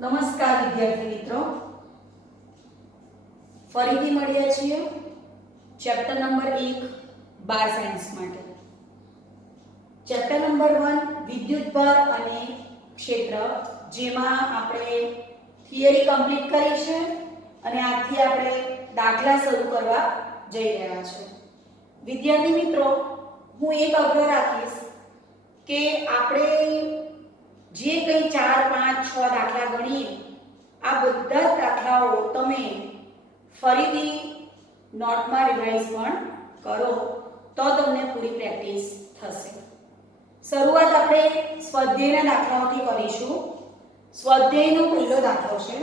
નમસ્કાર વિદ્યાર્થી મિત્રો, ફરીથી મળ્યા છીએ ચેપ્ટર નંબર 1 બાર સાયન્સ માટે. ચેપ્ટર નંબર 1 વિદ્યુતભાર અને ક્ષેત્ર, જેમાં આપણે થિયરી કમ્પ્લીટ કરી છે અને આજથી આપણે દાખલા શરૂ કરવા જઈ રહ્યા છીએ. વિદ્યાર્થી મિત્રો, હું એક આગ્રહ રાખીશ કે આપણે જે કંઈ 4, 5, 6 દાખલા ગણીએ, આ બધા જ દાખલાઓ તમે ફરીથી નોટમાં રિવાઇઝ પણ કરો તો તમને પૂરી પ્રેક્ટિસ થશે. શરૂઆત આપણે સ્વાધ્યાયના દાખલાઓથી કરીશું. સ્વાધ્યાયનો પહેલો દાખલો છે.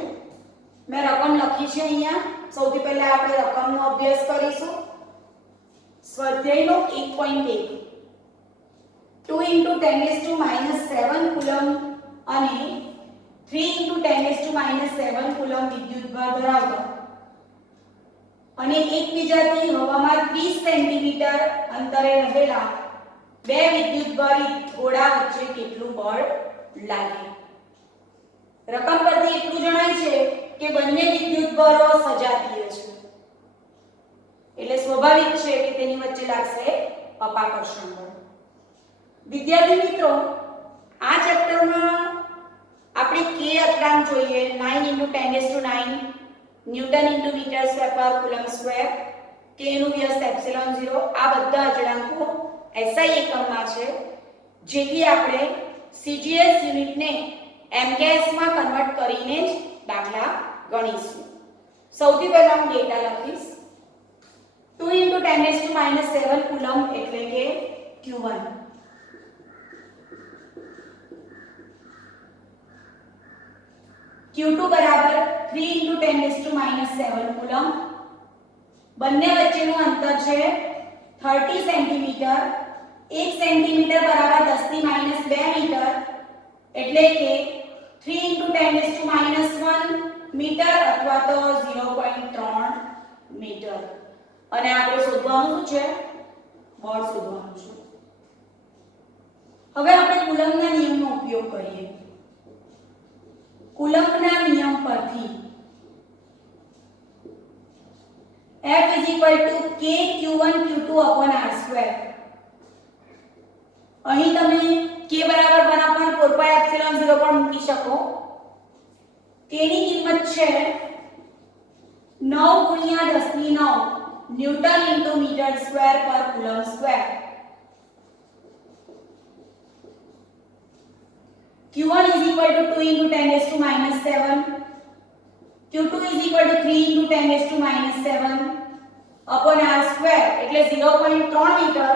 મેં રકમ લખી છે અહીંયા. સૌથી પહેલા આપણે રકમનો અભ્યાસ કરીશું. સ્વાધ્યાયનો 1.1 2 × 10⁻⁷ કુલમ અને 3 × 10⁻⁷ કુલમ વિદ્યુતભાર ધરાવતા અને એકબીજાથી હવામાં 30 સેન્ટીમીટર અંતરે રહેલા બે વિદ્યુતભારિત ગોળા વચ્ચે કેટલું બળ લાગે. રકમ પરથી એટલું જણાય છે કે બંને વિદ્યુતભારો સજાતીય છે, એટલે સ્વાભાવિક છે કે તેની વચ્ચે લાગશે અપાકર્ષણ બળ. વિદ્યાર્થી મિત્રો, આ ચેપ્ટરમાં આપણે કે અચળાંક જોઈએ. 9 × 10⁹ ન્યૂટન × મીટર સ્ક્વેર પર કુલમ સ્ક્વેર, કે નું વ્યસ્ત ε0. આ બધા અચળાંકો SI એકમમાં છે, જેથી આપણે CGS યુનિટને MKS માં કન્વર્ટ કરીને જ દાખલા ગણીશું. સૌથી પહેલા હું ડેટા લખીશ. 2 × 10⁻⁷ કુલમ એટલે કે Q1. Q2 બરાબર 3 × 10⁻⁷ કુલમ. બંને વચ્ચેનું અંતર છે 30 સેન્ટીમીટર. 1 સેન્ટીમીટર બરાબર 10⁻² મીટર, એટલે કે 3 × 10⁻1 મીટર અથવા તો 0.3 મીટર. અને આપણે શોધવાનું શું છે? બળ શોધવાનું છે. હવે આપણે કુલમના નિયમનો ઉપયોગ કરીએ. કુલમના નિયમ પરથી F = K Q1 Q2/r². અહીં તમે K બરાબર 1/4πε0 પણ મૂકી શકો. તેની કિંમત છે 9 × 10⁹ ન્યૂટન × મીટર સ્ક્વેર પર coulomb square. Q1 = 2 × 10⁻⁷, Q2 = 3 × 10⁻⁷/r², એટલે 0.3 મીટર,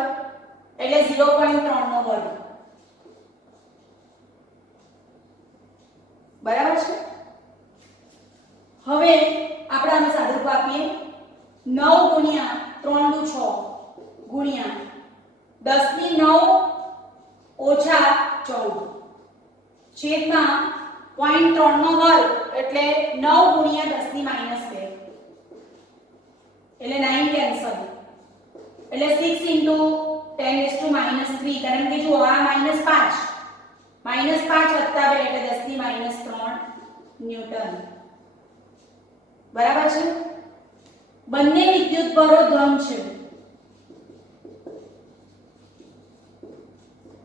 એટલે 0.3 નો વર્ગ. બરાબર છે? હવે આપણે આનું સાદુરૂપ આપીએ. 9 × 3 × 6 ગુણ્યા 10⁹ - 14 છેદમાં 0.3 નો વર્ગ, એટલે 9 × 10⁻², એટલે 9 કેન્સલ, એટલે 6 × 10⁻3. કારણ કે જો આ -5 + 2 એટલે 10⁻³ ન્યૂટન. બરાબર છે? બંને વિદ્યુતભારો ધન છે,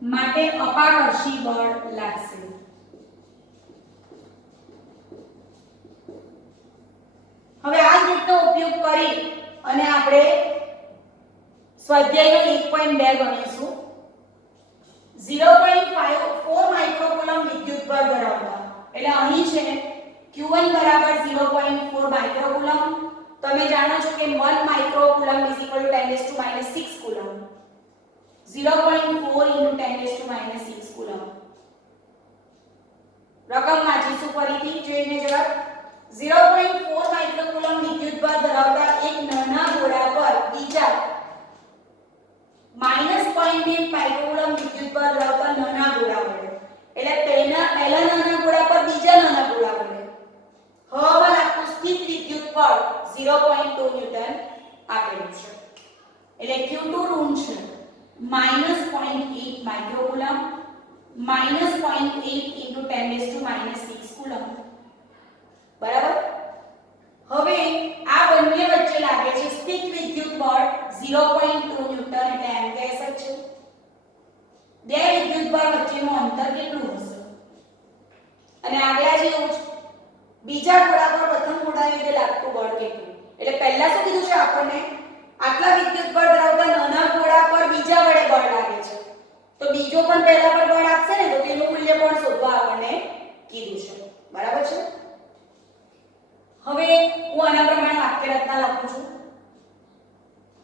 માટે અપાકર્ષી બળ લાગશે. હવે આ રીતનો ઉપયોગ કરી અને આપણે સ્વાધ્યાયનો 1.2 ગણીશું. 0.4 માઇક્રોકુલમ વિદ્યુતભાર ધરાવતા, એટલે અહીં છે Q1 બરાબર 0.4 માઇક્રોકુલમ. તમે જાણો છો કે 1 માઇક્રોકુલમ = 10⁻6 કુલમ. 0.4 × 10⁻6 કુલમ. રકમ વાંચીશું ફરીથી, જોઈને જરા. 0.4 માઇક્રોકુલમ વિદ્યુતભાર ધરાવતા એક નાના ગોળા પર બીજા -0.8 માઇક્રોકુલમ વિદ્યુતભાર ધરાવતા નાના ગોળા વડે, એટલે પહેલા નાના ગોળા પર બીજા નાના ગોળા વડે હવામાં લાગતું સ્થિત વિદ્યુતબળ 0.2 ન્યૂટન આપેલું છે. એટલે Q2 ઋણ છે -0.8 માઇક્રોકુલમ -0.8 × 10⁻6 કુલમ 0.2 ન્યૂટન એટલે એમકેએસ જ છે. બે વિદ્યુતભાર વચ્ચેનું અંતર કેટલું હશે? અને આગલા જેવું જ બીજા ગોળા પર પ્રથમ ગોળાને લીધે લાગતું બળ કેટલું? એટલે પહેલા શું કીધું છે આપણને? આટલા વિદ્યુતભાર ધરાવતા નાના ગોળા પર બીજા વડે બળ લાગે છે, તો બીજો પણ પહેલા પર બળ આપશે ને, તો તેનું મૂલ્ય પણ શોધવા આપણને કીધું છે. બરાબર છે? હવે હું આના પ્રમાણે વાક્ય રચના લખું છું.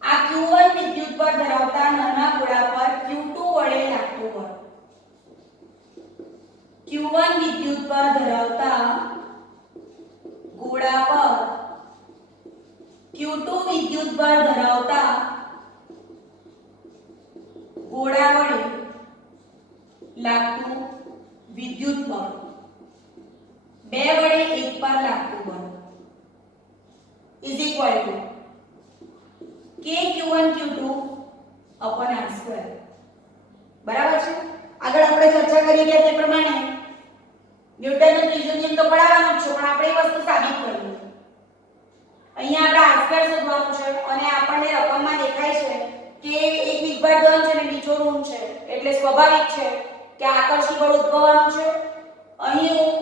આ Q1 વિદ્યુતભાર ધરાવતા નાના ગોળા પર Q2 વડે લાગતું બળ. Q1 વિદ્યુતભાર ધરાવતા ગોળા પર Q2 વિદ્યુતભાર ધરાવતા ગોળા વડે લાગતું વિદ્યુત બળ, બે વડે એક પર લાગતું બળ is equal to K Q1 Q2 upon r². બરાબર છે? આગળ આપણે ચર્ચા કરી ગયા તે પ્રમાણે ન્યૂટનનો ત્રીજો નિયમ તો પડાવવાનો જ છે, પણ આપણે એ વસ્તુ સાબિત કરવી છે. અહીંયા આપણે r² શોધવાનું છે અને આપણને રકમમાં દેખાય છે કે એક વિદ્યુતભાર ધન છે અને બીજો ઋણ છે, એટલે સ્વાભાવિક છે કે આકર્ષી બળ ઉદ્ભવવાનું છે. અહીં હું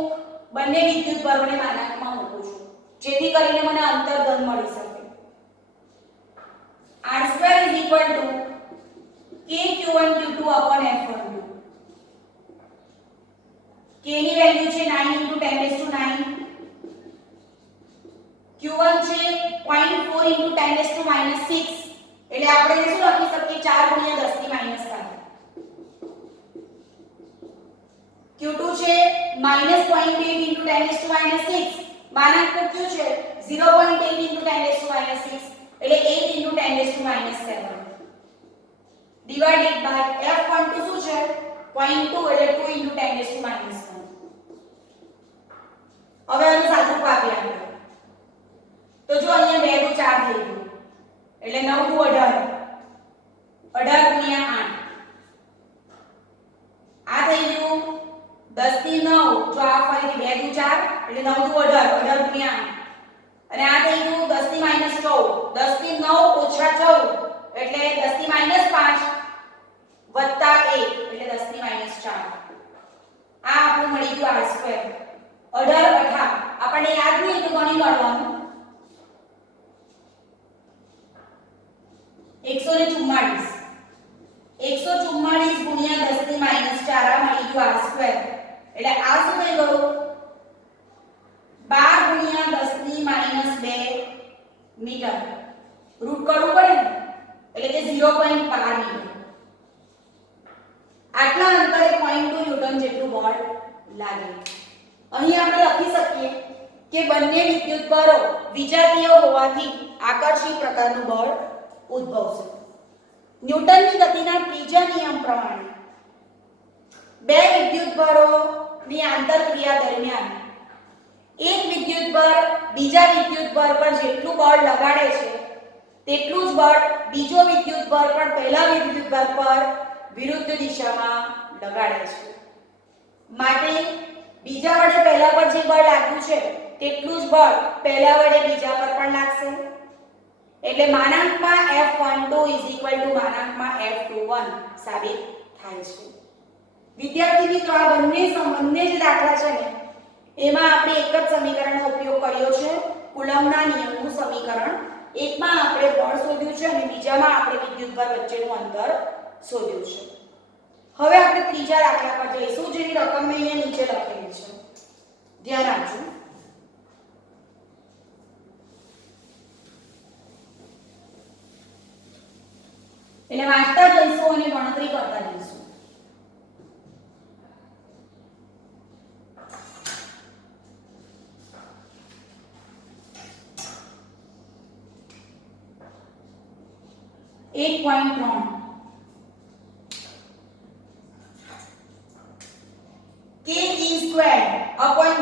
બંને વિદ્યુતભારોને માનાંકમાં મૂકું છું, જેથી કરીને મને અંતર ધન મળી શકે. r² is equal to K Q1 Q2 upon F12. K ની વેલ્યુ છે 9 × 10⁹. Q1 છે 0.4 × 10⁻⁶, એટલે આપણે શું લખી શકીએ? 4 × 10⁻7. Q2 છે -0.8 × 10⁻6, માનાંક મૂક્યું છે 0.8 × 10⁻6, એટલે 8 × 10⁻7 ડિવાઇડેડ બાય F12 શું છે? 0.2 એટલે 2 × 10⁻1. હવે આનું સાદું રૂપ આપીએ આપણે. તો જો અહીંયા 2 × 4 થઈ ગયું, એટલે 9 × 18, 18 × 8. આ થઈ ગયું 10 થી 9, જો આ ફરીથી 2 × 4 એટલે 9 × 18, 18 × 8. અને આ થઈ ગયું 10 થી -14, 10 થી 9 - 14 એટલે 10 થી -5 વત્તા 1 એટલે 10 થી -4. આ આપણું મળી ગયું r². 18 18 આપણને યાદ નહીં તો ગણી કાઢવાનું. 144 144 ગુણ્યા 10 થી -4 આ મળી ગયું r². એટલે આ શું થઈ ગયું? 12 ગુણ્યા 10 ની -2 મીટર. રૂટ કરવું પડે ને, એટલે કે 0.12 મીટર. આટલા અંતરે 0.2 ન્યૂટન જેટલું બળ લાગે. અહીં આપણે લખી શકીએ કે બંને વિદ્યુતભારો વિજાતીય હોવાથી આકર્ષી પ્રકારનું બળ ઉદ્ભવશે. ન્યૂટનની ગતિના ત્રીજા નિયમ પ્રમાણે બે વિદ્યુતભારોની આંતરક્રિયા દરમિયાન એક વિદ્યુતભાર બીજા વિદ્યુતભાર પર જેટલું બળ લગાડે છે તેટલું જ બળ બીજો વિદ્યુતભાર પણ પહેલા વિદ્યુતભાર પર વિરુદ્ધ દિશામાં લગાડે છે. માટે બીજા વડે પહેલા પર જે બળ લાગ્યું છે તેટલું જ બળ પહેલા વડે બીજા પર પણ લાગશે. એટલે માનાંકમાં F12 માનાંકમાં F21 સાબિત થાય છે. વિદ્યાર્થી મિત્રો, આ બંને જે દાખલા છે ને એમાં આપણે એક જ સમીકરણનો ઉપયોગ કર્યો છે, કુલમ્બના નિયમનું સમીકરણ. એકમાં આપણે બળ શોધ્યું છે અને બીજામાં આપણે વિદ્યુતભાર વચ્ચેનું અંતર શોધ્યું છે. હવે આપણે ત્રીજા દાખલા પર જઈશું, જેની રકમ મેં અહીંયા નીચે લખેલી છે. ધ્યાન રાખજો. એટલે વાંચતા જઈશું અને ગણતરી કરતા જઈશું. K E²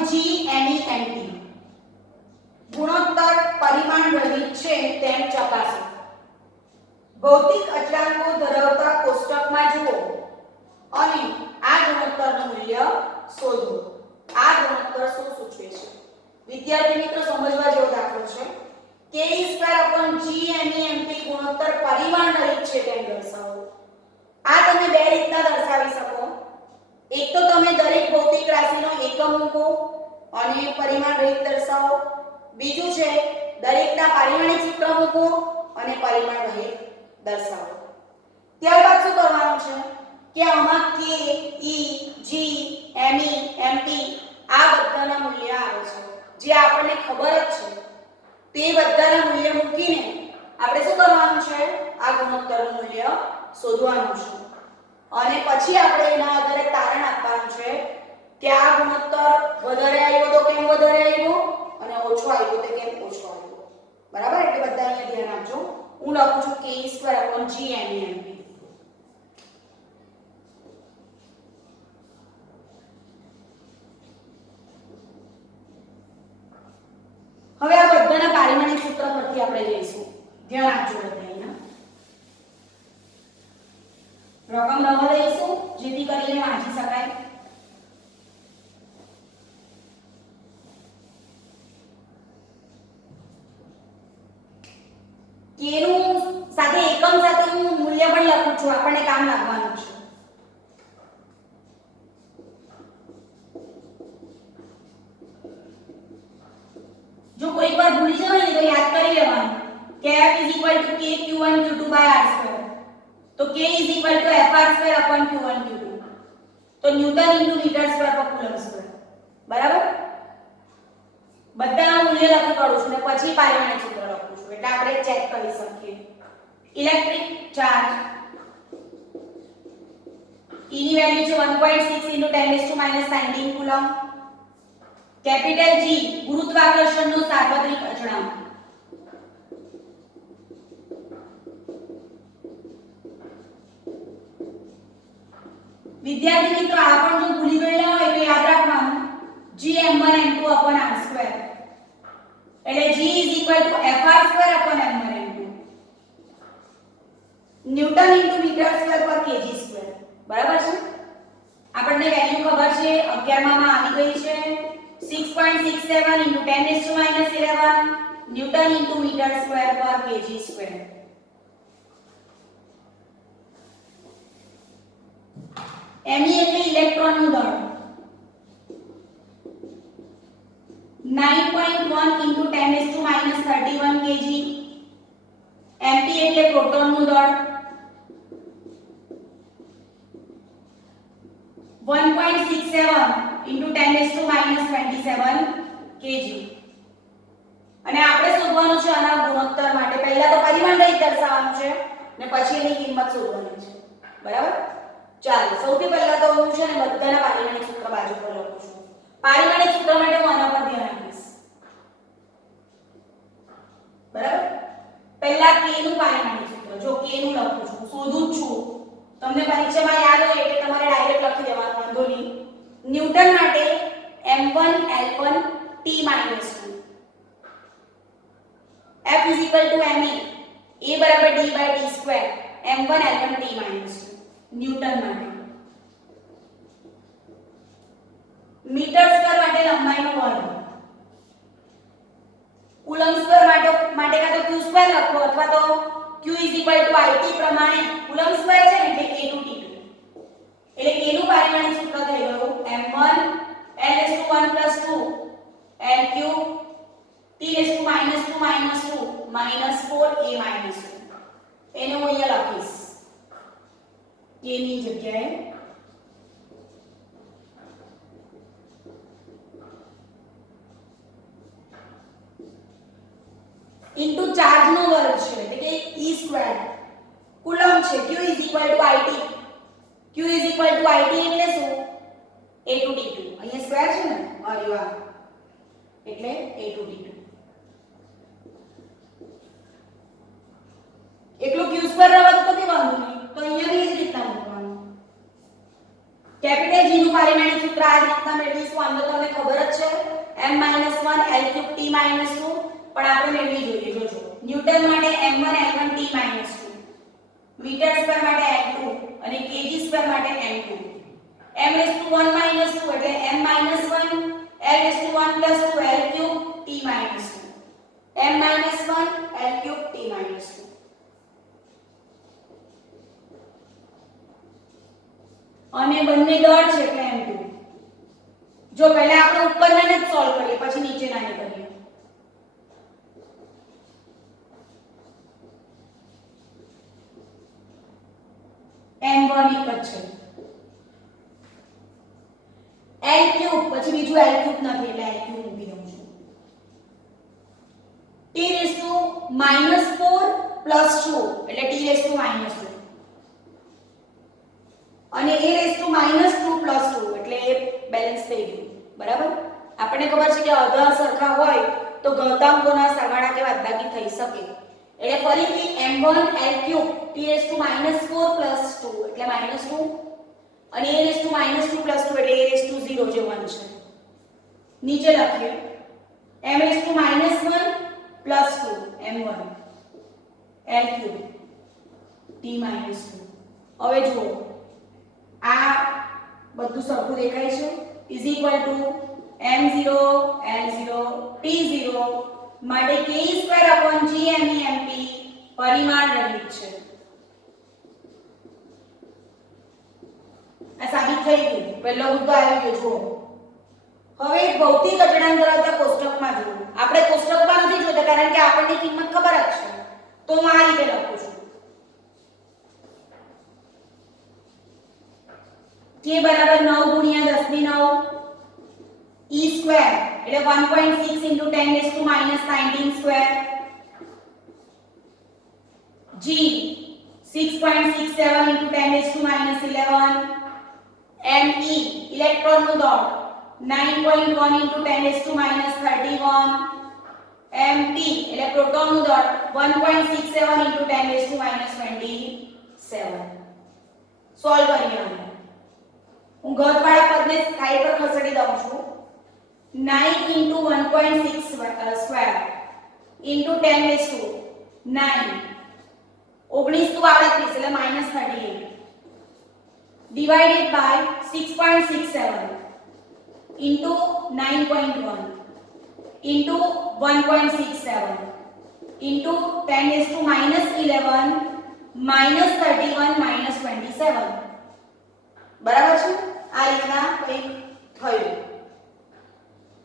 / G Ne Nt ગુણોત્તર પરિમાણ રહિત છે તેમ ચકાસો. ભૌતિક અચળાંકો ધરાવતા કોષ્ટકમાં જુઓ અને આ ગુણોત્તરનું મૂલ્ય શોધો. આ ગુણોત્તર શું સૂચવે છે? વિદ્યાર્થી મિત્રો, સમજવા જેવો દાખલો છે. ke²/GME/MP ગુણોત્તર પરિમાણ રહિત છે તેમ દર્શાવો. આ તમે બે રીતના દર્શાવી શકો. એક તો તમે દરેક ભૌતિક રાશિનો એકમ મૂકો અને પરિમાણ રહિત દર્શાવો. બીજું છે દરેકના પારિમાણિક સૂત્ર મૂકો અને પરિમાણ રહિત દર્શાવો. ત્યારબાદ શું કરવાનું છે કે આમાં k e g me mp આ બધાના મૂલ્ય આવે છે જે આપણને ખબર જ છે. તે બધાના મૂલ્ય મૂકીને આપણે શું કરવાનું છે આ ગુણોત્તરનું મૂલ્ય શોધવાનું છે અને પછી આપણે એના આધારે તારણ આપવાનું છે કે આ ગુણોત્તર વધારે આવ્યો તો કેમ વધારે આવ્યો અને ઓછો આવ્યો તો કેમ ઓછો આવ્યો. બરાબર. એટલે બધા અહીંયા ધ્યાન આપજો. હું લખું છું ke²/GME/MP. હવે આ બધાના પારિમાણિક સૂત્ર પરથી આપણે લઈશું. ધ્યાન આપજો બધા અહીંયા. રકમ નવા લઈશું જેથી કરીને વાંચી શકાય. k નું સાથે એકમ સાથે હું મૂલ્ય પણ લખું છું, આપણને કામ લાગવાનું છે. જો કોઈક વાર ભૂલી જવાય ને તો યાદ કરી લેવાનું કે f = kq1q2/r². તો k = fr²/q1q2. તો ન્યૂટન * મીટર²/કુલમ². બરાબર. બધાના મૂલ્ય લખી કાઢું છું ને પછી પારિમાણિક સૂત્ર લખું છું એટલે આપણે ચેક કરી શકીએ. ઇલેક્ટ્રિક ચાર્જ E ની વેલ્યુ છે 1.6 * 10⁻⁻19 કુલમ. કેપિટલ G ગુરુત્વાકર્ષણનો સાર્વત્રિક અચળાંક. વિદ્યાર્થી મિત્રો આ પણ જો ભૂલી ગયેલા હોય તો યાદ રાખવાનું Gm1m2/r². એટલે G = fr²/m1m2. ન્યૂટન * મીટર²/kg². બરાબર છે. આપણને વેલ્યુ ખબર છે 11 માં આવી ગઈ છે 6.67 * 10⁻11 ન્યૂટન * મીટર²/kg². Me એટલે ઇલેક્ટ્રોનનું દળ 9.1 * 10⁻31 kg. mp એટલે પ્રોટોનનું દળ 1.67 * 10⁻27 kg. અને આપણે શોધવાનું છે આના ગુણોત્તર માટે પહેલા તો પરિમાણ રહિત દર્શાવવાનું છે ને પછી એની કિંમત શોધવાની છે. બરાબર. ચાલો સૌથી પહેલા તો હું છે ને બધાના પારિમાણિક સૂત્ર બાજુ પર લખું છું. પારિમાણિક સૂત્ર માટે હું આના પર ધ્યાન આપીશ. બરાબર. પહેલા k નું પારિમાણિક સૂત્ર જો k નું લખું છું શોધું છું. તમને પરીક્ષામાં યાદ હોય એટલે તમારે ડાયરેક્ટ લખી દેવાનું, વાંધો નહીં. ન્યૂટન માટે m1 l1 t - 2 f = ma a = d/t² m1 l1 t - 2 newton માટે. મીટર² માટે લંબાઈનો વર્ગ. કુલમ² માટે કાં તો q² લખો અથવા તો q = it પ્રમાણે કુલમ² છે ને એટલે k2t2. એટલે k નું પારિમાણિક સૂત્ર થઈ ગયું m1 l1 + 2 l3 t⁻2 - 4a - 2. એને હું અહીંયા લખીશ k ની જગ્યાએ. ઇન્ટુ ચાર્જનો વર્ગ છે એટલે કે e². કુલમ છે q = it. q = it એટલે શું a2t2. અહીંયા સ્ક્વેર છે ને આ એટલે a2t2. એકલું q² રહેવા તો કે વાંધો નહીં તો અહીંયા બી એ જ રીતના મૂકવાનું. કેપિટલ G નું પારિમાણિક સૂત્ર આ રીતના મેળવીશું. આમ તો તમને ખબર જ છે m - 1 l3 t - 2 પણ આપણે મેળવી જોઈએ. જોજો ન્યૂટન માટે m1 l1 t - 2 મીટર² માટે m2 અને kg² માટે m2. m⁻1 - 2 એટલે m - 1 l⁻1 + 2 l3 t - 2 m minus 1 l cube t minus 2. અને બંને દળ છે એટલે m2. જો પહેલા આપણે ઉપરનાને જ સોલ્વ કરીએ પછી નીચેનાને કરીએ. m1 એક જ છે l ક્યુબ પછી બીજું l ક્યુબ નથી એટલે l ક્યુબ મૂકી દઉં છું. t raised to -4 plus 2 એટલે t raised to -2 અને a raised to -2 plus 2 એટલે એ બેલેન્સ થઈ ગયું. બરાબર. આપણને ખબર છે કે અધર સરખા હોય તો ઘાતાંકોના સરવાળા કે બાદબાકી થઈ શકે. એટલે ફરીથી m1 l cube t raised to -4 plus 2 એટલે -2 અને a raised to -2 plus 2 એટલે a raised to 0 જે 1 છે. નીચે લખીએ m raised to -1 plus 2 m1 l cube t minus 2. હવે જુઓ આ બધું સરખું દેખાય છે is equal to m0 l0 t0 માટે k2/gmemp પરિમાણ રહિત છે. આ સાબિત થઈ ગયું. પહેલો મુદ્દો આવી ગયો. જુઓ હવે ભૌતિક અચળાંક ધરાવતા કોષ્ટકમાં જુઓ. આપણે કોષ્ટકમાં નથી જોતા કારણ કે આપણને કિંમત ખબર જ છે. તો હું આ રીતે લખું છું k બરાબર 9 ગુણ્યા 10 ની 9 e સ્ક્વેર એટલે 1.6 into 10 raised to -19 square g 6.67 into 10 raised to -11 me electron નું દળ 9.1 into 10 raised to -31 mp એટલે પ્રોટોન નું દળ 1.67 into 10 raised to -27. સોલ્વ કરીએ. હું ઘાતવાળા પદને સાઈડ પર ખસેડી દઉં છું. 9 into 1.6 square into 10 raised to 9 19 to 38 એટલે -38 divided by 6.67 into 9.1 into 1.67 into 10 raised to -11 -31 -27. બરાબર છે. આ રીતના કંઈક થયું.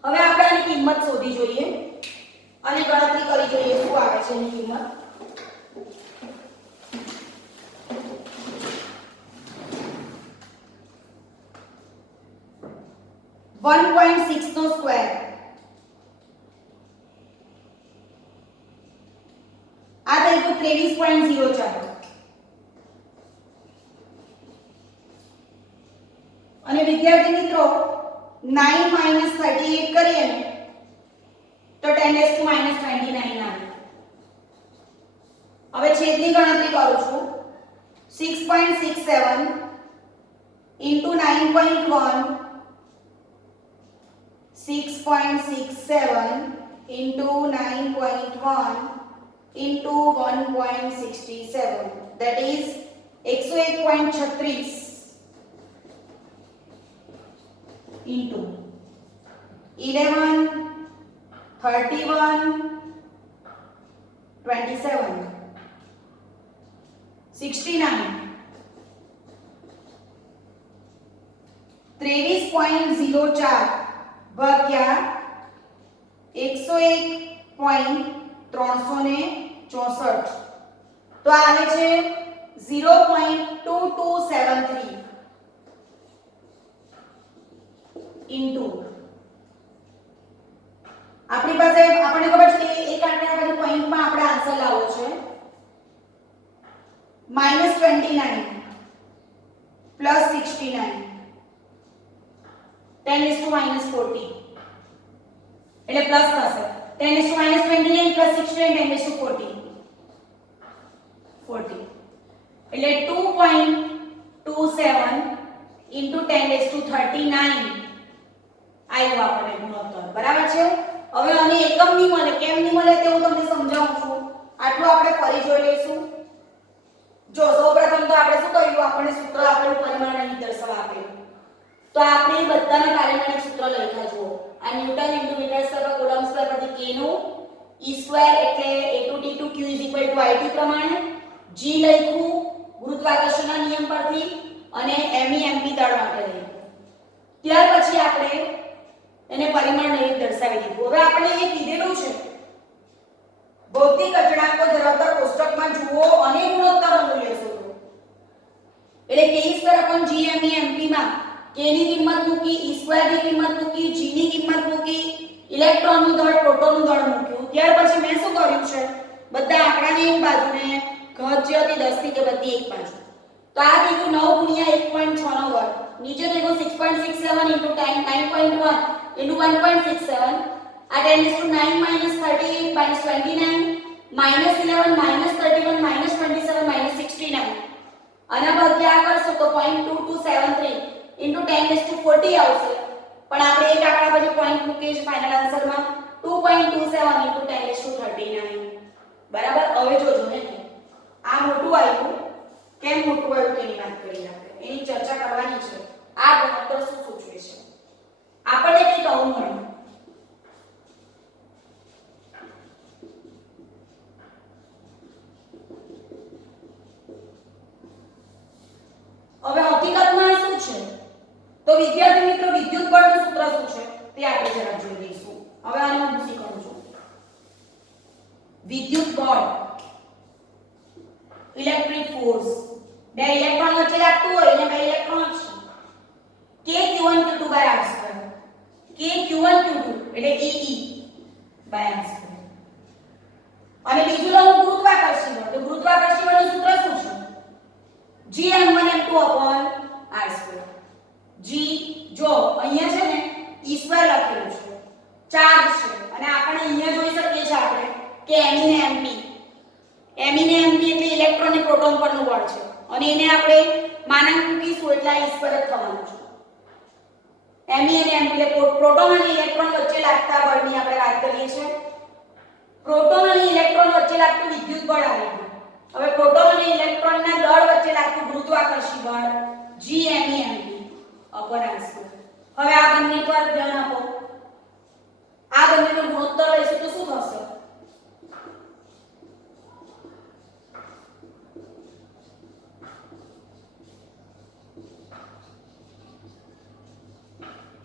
હવે આપણે આની કિંમત શોધી જોઈએ અને ગણતરી કરી જોઈએ શું આવે છે એની કિંમત. वन 1.6 નો સ્ક્વેર આ થઈ ગયું 23.04 અને વિદ્યાર્થી મિત્રો 9 - 38 કરીએ ને તો 10 raised to -29 આવે. હવે છેદની ગણતરી કરું છું 6.67 into 9.1 6.67 into 9.1 into 1.67 that is 101.36 into 11 31 27 69 23.04 ભાગ્યા 101.364 તો આવે છે 0.2273 ઇન્ટુ આપણી પાસે આપણને ખબર છે કે એક આંકડા પછી પોઈન્ટમાં આપણે આન્સર લાવવો છે -29 +69 10 raised to -40 એટલે પ્લસ થશે 10 raised to -29 + 69 10 raised to 40 એટલે 2.27 into 10 raised to 39 આવ્યું આપણને ગુણોત્તર. બરાબર છે. હવે આને એકમ ની મળે કેમ ની મળે તે હું તમને સમજાવું છું. આટલું આપણે ફરી જોઈ લઈશું. જો સૌપ્રથમ તો આપણે શું કર્યું આપણને સૂત્ર આપેલું પરિમાણ અહીં દર્શાવવા આપેલું તો આપણે બધાના પારિમાણિક સૂત્ર લખ્યા જુઓ. આ newton * metre square / coulomb square / k નું E સ્ક્વેર એટલે a2t2 q i2 પ્રમાણે, g લખ્યું ગુરુત્વાકર્ષણના નિયમ પરથી અને me mp દળ માટે લઈ. ત્યાર પછી આપણે એને પરિમાણ લઈ દર્શાવી દીધું. હવે આપણે એ કીધેલું છે ભૌતિક અચળાંકો ધરાવતા કોષ્ટકમાં જુઓ અને ગુણોત્તર મૂલ્ય શોધો. એટલે k2/g me mp માં k ની કિંમત મૂકી, e સ્ક્વેર ની કિંમત મૂકી, g ની કિંમત મૂકી, ઇલેક્ટ્રોનનું દળ પ્રોટોનનું દળ મૂક્યું. ત્યાર પછી મેં શું કર્યું છે બધા આંકડાની એક બાજુને ઘાત જે હતી 10 થી કે બધી એક બાજુ. તો આ થઈ ગયું 9 * 1.6 નો વર્ગ. નીચે થઈ ગયું 6.67 * 10 9.1 * 1.67. આ 10⁻9 - 38 - 29 -11 -31 -27 -69. આના બદલે આ કરશો તો 0.2273 * 10⁻40 આવશે. પણ આપણે એક આંકડા પછી પોઈન્ટ મૂકીએ છીએ ફાઇનલ આન્સરમાં 2.27 * 10⁻39. બરાબર. હવે જોજો હે આ મોટું આવ્યું, કેમ મોટું આવ્યું તેની વાત કરીએ આપણે, એની ચર્ચા કરવાની છે. આ ગુણોત્તર શું સૂચવે છે આપણને કંઈક આવું મળ્યું. હવે હકીકતમાં શું છે તો વિદ્યાર્થી મિત્રો વિદ્યુત બળનું સૂત્ર શું છે તે આપણે જરા જોઈ લઈશું. હવે આને હું ભૂસી કરું છું. વિદ્યુત બળ ઇલેક્ટ્રિક ફોર્સ, બે ઇલેક્ટ્રોન વચ્ચે લાગતું હોય ને બે ઇલેક્ટ્રોન છે, k q1 q2 r2 k q1 q2 એટલે e r2. અને બીજું લઉં ગુરુત્વાકર્ષી બળ. તો ગુરુત્વાકર્ષી બળનું સૂત્ર શું છે gm1m2 r2. g જો અહીંયા છે ને e2 લખેલું છે, ચાર્જ છે, અને આપણે અહીંયા જોઈ શકીએ છીએ આપણે કે me ને mp એટલે ઇલેક્ટ્રોન અને પ્રોટોન પરનું બળ છે, અને એને આપણે માનાંક મૂકીશું એટલે આ e2 જ થવાનું છે. me અને mp એટલે પ્રોટોન અને ઇલેક્ટ્રોન વચ્ચે લાગતા બળની આપણે વાત કરીએ છીએ. પ્રોટોન અને ઇલેક્ટ્રોન વચ્ચે લાગતું વિદ્યુત બળ આવી ગયું. હવે પ્રોટોન અને ઇલેક્ટ્રોનના દળ વચ્ચે લાગતું ગુરુત્વાકર્ષી બળ gme mp r2. હવે આ બંને પર ધ્યાન આપો. આ બંનેનો ગુણોત્તર લઈશું તો શું થશે?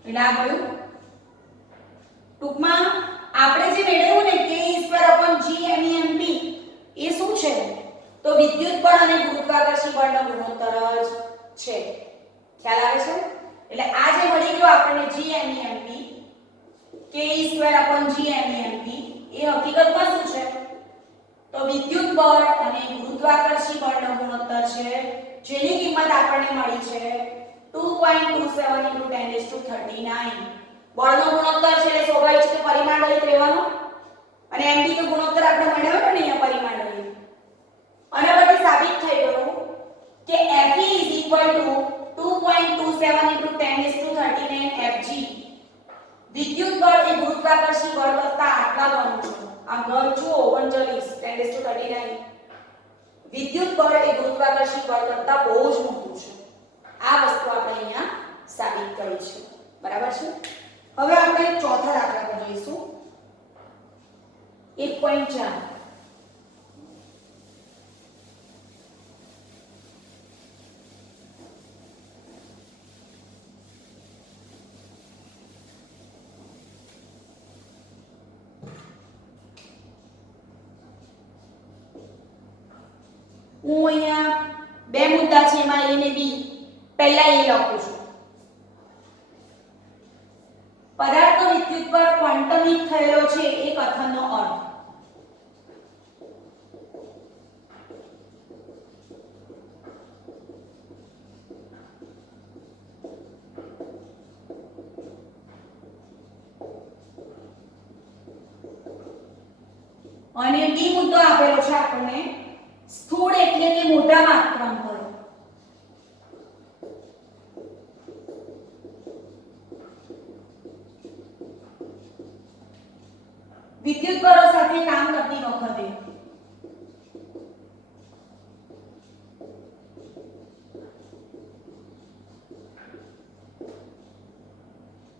એટલે આ ગયું. ટૂંકમાં આપણે જે મેળવ્યું ને k2/g me mp એ શું છે તો વિદ્યુત બળ અને ગુરુત્વાકર્ષી બળનો ગુણોત્તર જ છે. ખ્યાલ આવે છે? એટલે આ જે મળી ગયો આપણને g me mp k2/g me mp એ હકીકતમાં શું છે તો વિદ્યુત બળ અને ગુરુત્વાકર્ષી બળનો ગુણોત્તર છે, જેની કિંમત આપણને મળી છે 2.27 * 10⁻39. બળનો ગુણોત્તર છે એટલે સ્વાભાવિક છે કે પરિમાણ રહિત રહેવાનો, અને mp નો ગુણોત્તર આપણે મેળવ્યો ને અહીંયા પરિમાણ રહિત. અને પછી સાબિત થઈ ગયું કે Fe = 2.27 * 10⁻39 fg. વિદ્યુત બળ એ ગુરુત્વાકર્ષી બળ કરતા આટલા ગણું છે. આ ઘર જુઓ 39 10⁻39. વિદ્યુત બળ એ ગુરુત્વાકર્ષી બળ કરતા બહુ જ મોટું છે. આ વસ્તુ આપણે અહીંયા સાબિત કરી છે. બરાબર છે? હવે આપણે ચોથા દાખલા પર જઈશું. 1.4. હું અહીંયા બે મુદ્દા છે એમાં a અને b. પહેલા એ લખું છું. પદાર્થનો વિદ્યુત બળ ક્વોન્ટમિક થયેલો છે એ કથનનો અર્થ. અને બી મુદ્દો આપેલો છે આપણને સ્થૂળ એટલે કે મોટા માત્રાંકનો. વિદ્યુત બળો સાથે કામ કરતી વખતે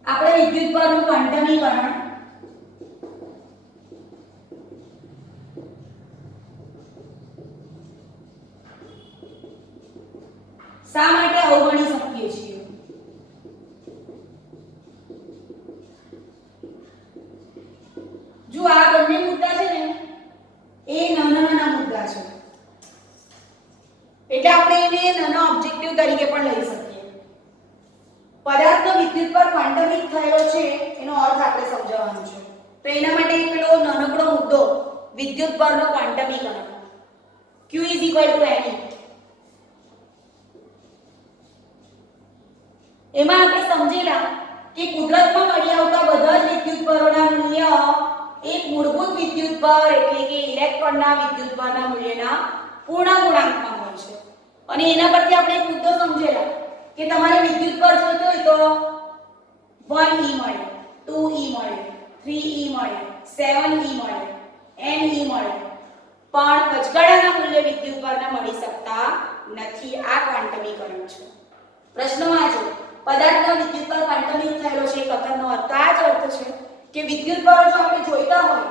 આપણે વિદ્યુત બળનું ક્વોન્ટમીકરણ શા માટે અવગણી શકીએ છીએ? જો આ બંને મુદ્દા છે ને એ નાના નાના મુદ્દા છે, એટલે આપણે એને નાના ઓબ્જેક્ટિવ તરીકે પણ લઈ શકીએ. પદાર્થનો વિદ્યુત પર ક્વોન્ટમિક થયેલો છે એનો અર્થ આપણે સમજાવવાનો છે. તો એના માટે પેલો નાનકડો મુદ્દો વિદ્યુત પરનો ક્વોન્ટમીકરણ Q = Ne. એમાં આપણે સમજેલા કે કુદરતમાં મળી આવતા બધા જ વિદ્યુત પરોના મૂલ્ય એક મૂળભૂત વિદ્યુત પર એટલે કે ઇલેક્ટ્રોનના વિદ્યુત પરના મૂલ્યના પૂર્ણ ગુણાંકમાં હોય છે. અને એના પરથી આપણે એક મુદ્દો સમજેલા કે તમારે વિદ્યુત પર જોઈતો હોય તો 1 E મળે, 2 E મળે, 3 E મળે, 7 E મળે, n E મળે, પણ વચગાળાના મૂલ્ય વિદ્યુત પરના મળી શકતા નથી. આ ક્વોન્ટમીકરણ છે. પ્રશ્નમાં જો પદાર્થનો વિદ્યુત પર ક્વોન્ટમિક થયેલો છે કથનનો અર્થ આ જ અર્થ છે કે વિદ્યુત પર જો આપણે જોઈતા હોય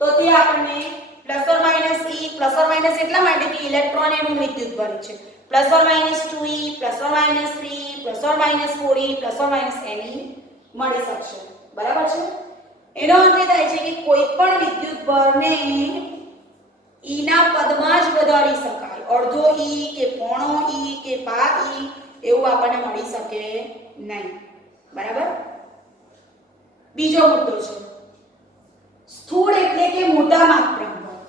તો તે આપણને plus or minus E, plus or minus એટલા માટે કે ઇલેક્ટ્રોન એનું વિદ્યુત પર છે, plus or minus 2E, plus or minus 3, plus or minus 4E, plus or minus Ne મળી શકશે. બરાબર છે? એનો અર્થ એ થાય છે કે કોઈ પણ વિદ્યુત પરને E ના પદમાં જ વધારી શકાય. અડધો E કે પોણો E કે પા E એવું આપણને મળી શકે નહીં. બરાબર? બીજો મુદ્દો છે સ્થૂળ એટલે કે મોટા માત્રામાં.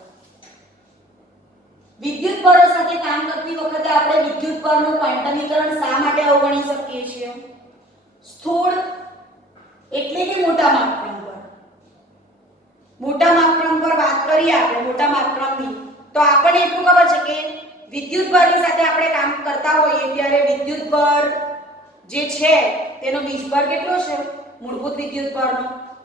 વિદ્યુત પરો સાથે કામ કરતી વખતે આપણે વિદ્યુત પરનું ક્વોન્ટમીકરણ શા માટે અવગણી શકીએ છીએ? સ્થૂળ એટલે કે મોટા માત્રામ પર. મોટા માત્રામ પર વાત કરીએ આપણે મોટા માત્રામની તો આપણને એટલું ખબર છે કે વિદ્યુત પરની સાથે આપણે કામ કરતા હોઈએ ત્યારે વિદ્યુત પર જે છે તેનો વીજભાર કેટલો છે? મૂળભૂત વિદ્યુત પરનો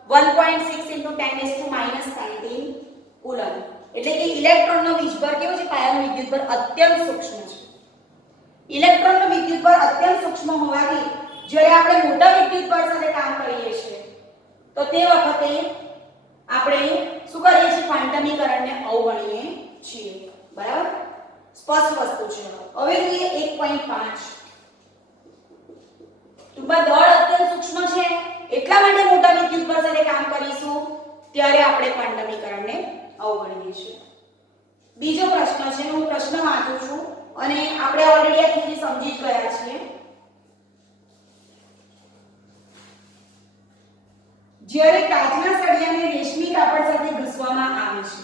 1.6 × 10⁻⁻19 કુલમ. એટલે કે ઇલેક્ટ્રોનનો વીજભાર કેવો છે? પાયાનો વિદ્યુત પર અત્યંત સૂક્ષ્મ છે. ઇલેક્ટ્રોનનો વિદ્યુત પર અત્યંત સૂક્ષ્મ હોવાથી જ્યારે આપણે મોટા વિદ્યુત પર સાથે કામ કરીએ છીએ તો તે વખતે આપણે શું કરીએ છીએ? ક્વોન્ટમીકરણને અવગણીએ છીએ. બરાબર? સ્પષ્ટ વસ્તુ છે. હવે જોઈએ 1.5. ટૂંકમાં દળ અત્યંત સૂક્ષ્મ છે એટલા માટે મોટા વિદ્યુત પર સાથે કામ કરીશું ત્યારે આપણે ક્વોન્ટમીકરણને અવગણીએ છીએ. બીજો પ્રશ્ન છે, હું પ્રશ્ન વાંચું છું અને આપણે ઓલરેડી આ થિયરી સમજી જ ગયા છીએ. જ્યારે કાચના સળિયાને રેશમી કાપડ સાથે ઘસવામાં આવે છે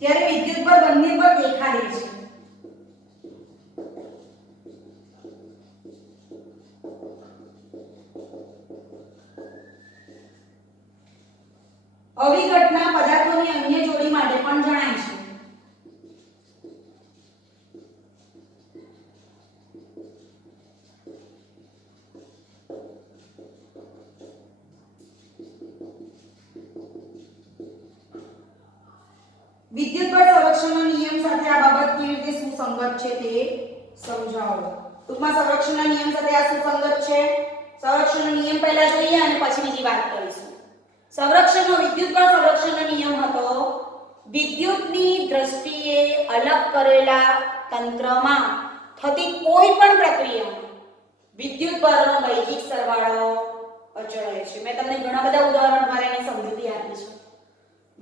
ત્યારે વિદ્યુત પર બંને પર દેખાડે છે. આવી ઘટના પદાર્થોની અન્ય જોડી માટે પણ જણાય છે. વિદ્યુત બળ સંરક્ષણના નિયમ સાથે આ બાબત કેવી રીતે સુસંગત છે તે સમજાવો. ટૂંકમાં સંરક્ષણના નિયમ સાથે આ સુસંગત છે. સંરક્ષણનો નિયમ પહેલા જોઈએ અને પછી બીજી વાત કરીશું. સંરક્ષણનો વિદ્યુત બળ સંરક્ષણનો નિયમ હતો વિદ્યુતની દ્રષ્ટિએ અલગ કરેલા તંત્રમાં થતી કોઈ પણ પ્રક્રિયામાં વિદ્યુત બળનો વૈજિક સરવાળો અચળ રહે છે. મેં તમને ઘણા બધા ઉદાહરણ દ્વારા એની સમજૂતી આપી છે.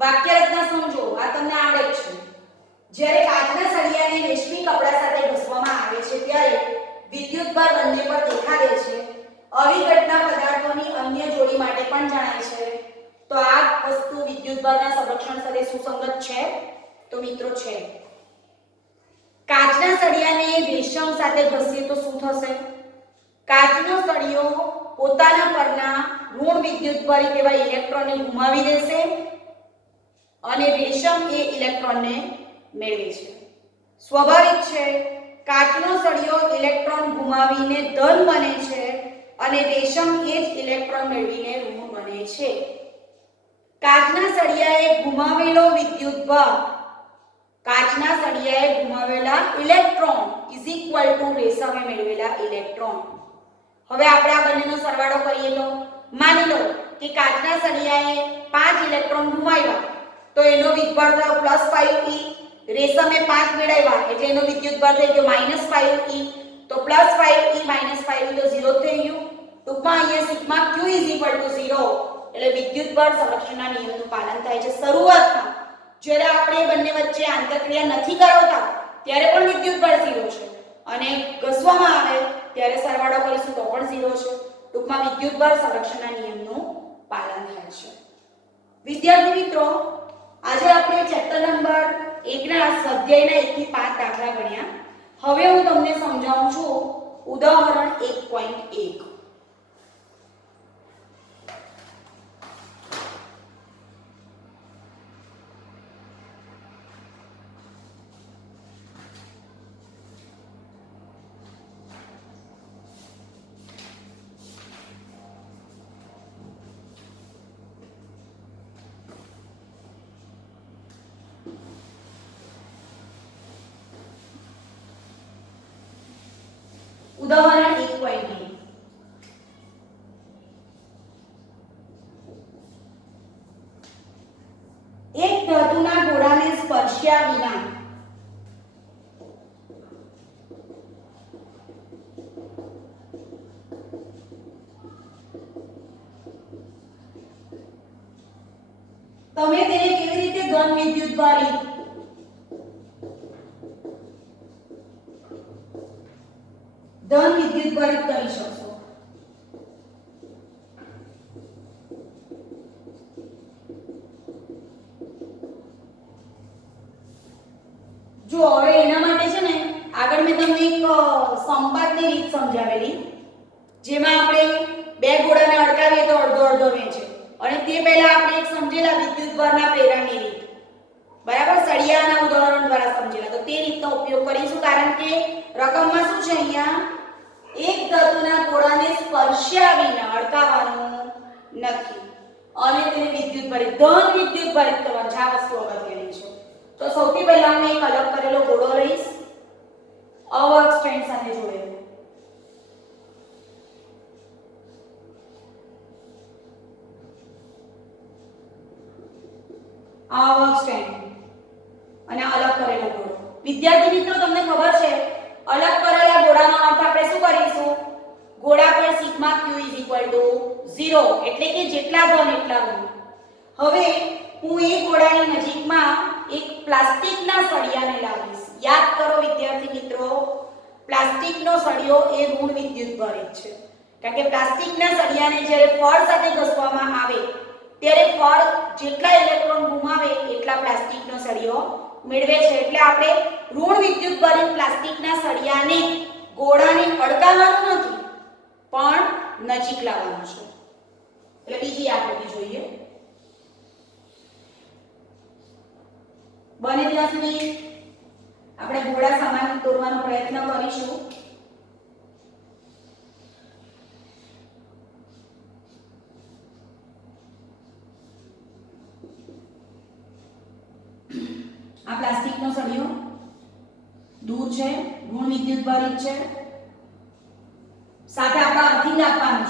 વાક્ય રચના સમજો, આ તમને આવડે જ છે. જ્યારે કાચના સળિયાને રેશમી કપડા સાથે ઘસવામાં આવે છે ત્યારે વિદ્યુત બળ બંને પર દેખાડે છે. આવી ઘટના પદાર્થોની અન્ય જોડી માટે પણ જણાય છે. તો આ વસ્તુ વિદ્યુત બળના સંરક્ષણ સાથે સુસંગત છે? તો મિત્રો છે. કાચના સળિયાને રેશમ સાથે ઘસીએ તો શું થશે? કાચનો સળિયો પોતાના પરના ઋણ વિદ્યુત પરિ એવા ઇલેક્ટ્રોનને ગુમાવી દેશે અને રેશમ એ ઇલેક્ટ્રોનને મેળવે છે. સ્વાભાવિક છે કાચનો સળિયો ઇલેક્ટ્રોન ગુમાવીને ધન બને છે અને રેશમ એ જ ઇલેક્ટ્રોન મેળવીને ઋણ બને છે. કાચના સળિયાએ ગુમાવેલો વિદ્યુત બળ કાચના સળિયાએ ગુમાવેલા ઇલેક્ટ્રોન ઇઝ ઇક્વલ ટુ રેશમે મેળવેલા ઇલેક્ટ્રોન. હવે આપણે આ બંનેનો સરવાળો કરીએ તો માની લો કે કાચના સળિયાએ 5 ઇલેક્ટ્રોન ગુમાવ્યા તો એનો વિદ્યુતભાર થયો +5e. રેશમે 5 મેળવ્યા એટલે એનો વિદ્યુતભાર થઈ ગયો -5e. તો +5e -5e તો 0 થઈ ગયું. ટૂંકમાં અહીંયા સિગ્મા q 0 એટલે વિદ્યુતભાર સંરક્ષણના નિયમનું પાલન થાય છે. શરૂઆતમાં જ્યારે આપણે બંને વચ્ચે આંતરક્રિયા નથી કરાવતા ત્યારે પણ વિદ્યુતભાર 0 છે અને ઘસવામાં આવે ત્યારે સરવાળો કરીશું તો પણ 0 છે. ટૂંકમાં વિદ્યુતભાર સંરક્ષણના નિયમનું પાલન થાય છે. વિદ્યાર્થી મિત્રો, આજે આપણે ચેપ્ટર નંબર 1 ના સ્વાધ્યાયના 1 થી 5 દાખલા ગણ્યા. હવે હું તમને સમજાવું છું ઉદાહરણ 1.1. ઉદાહરણ 1.1. એક ધાતુના ગોળાને સ્પર્શ્યા વિના તમે તેને કેવી રીતે ધન વિદ્યુતભારિત કરી શકશો? જો હવે એના માટે છે ને આગળ મેં તમને એક સંપાતની રીત સમજાવેલી, જેમાં આપણે બે ગોળાને અડકાવીએ તો અડધો અડધો વહેંચે, અને તે પહેલા આપણે એક સમજેલા વિદ્યુતભારના પ્રેરણની રીત, બરાબર, સળિયાના ઉદાહરણ દ્વારા સમજેલા. તો તે રીતનો ઉપયોગ કરીશું, કારણ કે રકમમાં શું છે, અહીંયા એક ધાતુના ગોળાને સ્પર્શ્યા વિના અડકાવવાનું નથી અને તેને વિદ્યુતભારિત ધન વિદ્યુતભારિત કરવાનું છે. આ વસ્તુ અગત્યની છે. તો સૌથી પહેલા હું એક અલગ કરેલો ગોળો લઈશ, અવર્ક સ્ટ્રેન્ડ સાથે જોડેલો. અવર્ક સ્ટ્રેન્ડ અને અલગ કરેલો ગોળો. વિદ્યાર્થી મિત્રો, તમને ખબર છે અલગ કરેલા ગોળાનો અર્થ આપણે શું કરીશું? ગોળા પર સિગ્મા q 0, એટલે કે જેટલા ધન એટલા ઋણ. હવે હું એ ગોળાની નજીકમાં એક પ્લાસ્ટિકના સળિયાને લાવીશ. યાદ કરો વિદ્યાર્થી મિત્રો, પ્લાસ્ટિકનો સળિયો એ ઋણ વિદ્યુતભારિત છે, કારણ કે પ્લાસ્ટિકના સળિયાને જ્યારે ફળ સાથે ઘસવામાં આવે ત્યારે ફળ જેટલા ઇલેક્ટ્રોન ગુમાવે એટલા પ્લાસ્ટિકનો સળિયો મેળવે છે. એટલે આપણે ઋણ વિદ્યુતભારિત પ્લાસ્ટિકના સળિયાને ગોળાને અડકાવવાનું નથી પણ નજીક લાવવાનું છે. એટલે બીજી આકૃતિ જોઈએ. બને ત્યાં સુધી આપણે ગોળા સમાન દોરવાનો પ્રયત્ન કરીશું. આ પ્લાસ્ટિકનો સળિયો દૂર છે, ઋણ વિદ્યુતભારિત છે, સાથે આપણે અર્થિંગ આપવાનું